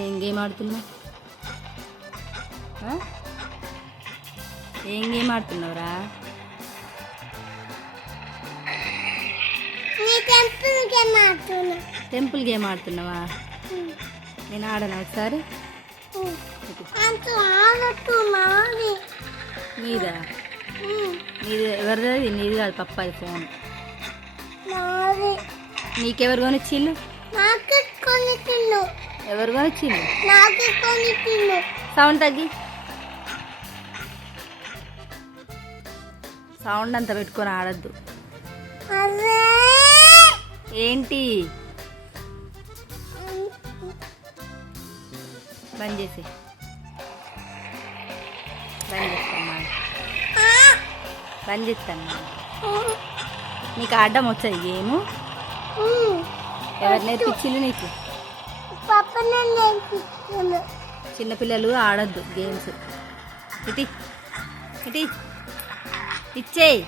ఏం గేమ్ ఆడుతున్నావు? ఏం గేమ్ ఆడుతున్నావురా? టెంపుల్ గేమ్ ఆడుతున్నావా? నేను ఆడనా ఒకసారి? మీద నీది? ఎవరిది? నీది కాదు పప్పాది ఫోన్. నాది నీకెవరు కొనిచ్చిల్లు నాకు కొని తిన్ను ఎవరు కొనిచ్చిల్లు నాకు కొని తిన్ను సౌండ్ తగ్గి. సౌండ్ అంతా పెట్టుకొని ఆడద్దు. ఏంటి? బంద్ చేసి బంద్ చేస్తాను. బంద్ చేస్తాను. నీకు ఆడడం వచ్చాయి గేము? ఎవరు నేర్పించింది నీకు? చిన్నపిల్లలు ఆడద్దు గేమ్స్. ఇటీ ఇటీ ఇచ్చేయి.